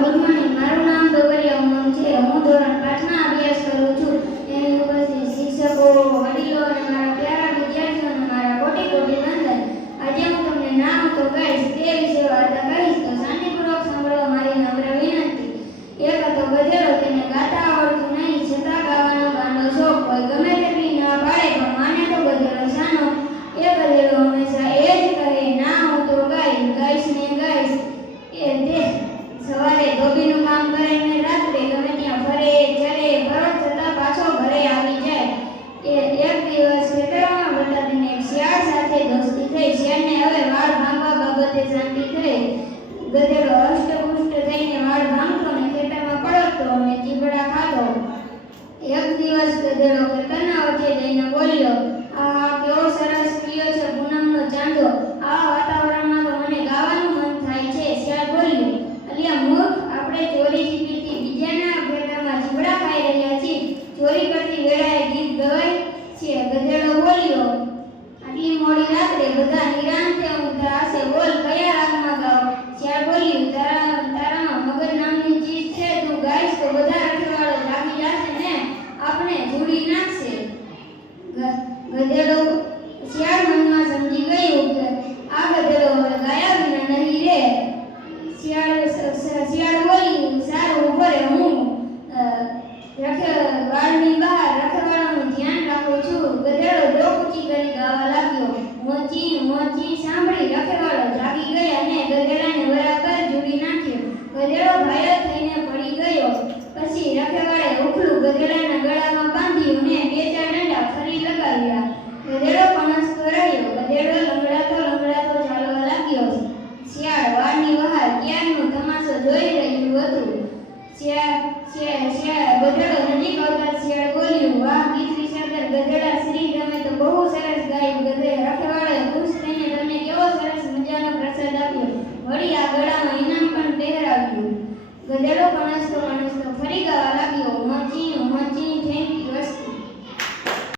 Good morning. મારું નામ ડોગરિયા ઉમંગ છે. હું ધોરણ 5માં અભ્યાસ કરું છું. એની ઉપરથી શિક્ષકો, વડીલો અને મારા પ્યારા વિદ્યાર્થીઓને મારા કોટી કોટી વંદન. આજે હું તમને નામ તો કહીશ તે વિશે વાર્તા કહીશ, તો શાંતિપૂર્વક સાંભળવા મારી નમ્ર વિનંતી. એક હતો ગધેડો, તેને ગાતા આવડતું નહીં, છતાં ગાવાનો ગાંડો શોખ. કોઈ ગમે તેટલી ના પાડે પણ માને તો ગધેડો શાનો. એ ગધેડો હંમેશા એ જ કહે, ના હું તો ગાઈશ ને ગાઈશ. એ તે સવારે ધોબીનું કામ કરે ને રાત્રે ગમે ત્યાં ફરે ચરે, પરત થતાં પાછો ઘરે આવી જાય. એક દિવસ ખેતરમાં બધા તેને શિયાળ સાથે દોસ્તી થઈ. શિયાળને હવે વાળ ભાંગવા બાબતે શાંતિ થઈ. ગધેડો હષ્ટપુષ્ટ થઈને વાળ ભાંગતો ને ખેતરમાં પડતો અને ચીબડા ખાતો. એક દિવસ ગધેડો ખેતરના વચ્ચે જઈને બોલ્યો, આ કેવો સરસ ખીલ્યો છે પૂનમનો ચાંદો. આ વાતાવરણમાં તો મને ગાવાનું મન થાય છે. શિયાળ બોલ્યું, અલિયા મૂર્ખ, આપણે ચોરી છીપીથી બીજાના ખેતરમાં ચીબડા ખાઈ રહ્યા છીએ. ચોરી કરતી વેળાએ ગીત ગવાય છે. ગધેડો બોલ્યો, આટલી મોડી રાત્રે બધા નિરાંતે ઊંઘતા હશે, બોલ કયા રાગમાં ગાવ. શિયાળ બોલ્યું, તારામાં મગજ નામની ચીજ છે, તું ગાઈશ તો બધા રખેવાળો જાગી જશે ને આપણે જોડી નાખશે. ગધેડો શિયાળ મનમાં સમજી ગયું કે આ ગધેડો હવે ગાયા વિના નહીં રહે. શિયાળ બોલ્યું, સારું ઉભો રે, હું વાળની બહાર રખેવાળાનું ધ્યાન રાખું છું. ગધેડો ડોક ઊંચી કરી ગાવા લાગ્યો. મોચી મોચી સાંભળી રખેવાળો જાગી ગયા અને ગધેડાને બરાબર જોડી નાખ્યો. ગધેડો ઘાયલ થઈને પડી ગયો. પછી રખેવાળે ઉખલું ગધેડાના ગળામાં બાંધ્યું ને બે ચાર દંડા ફરી લગાવ્યા. ગધેડો પણસતો રહ્યો. ગધેડો લંગડાતો ચાલવા લાગ્યો. શિયાળ વાળની બહાર ક્યારનો તમાશો જોઈ રહ્યું હતું. ગધેડો નજીક આવતા શિયાળ બોલ્યું, વાહ ગીત વિશાદર ગધેડા શ્રી, તમે તો બહુ સરસ ગાયું. રખેવાળે ખુશ થઈને તમને કેવો સરસ મજાનો પ્રસાદ આપ્યો, વળી આ ગળામાં ઇનામ પણ પહેરાવ્યું. ગધેડો પણસતો ફરી ગાવા લાગ્યો,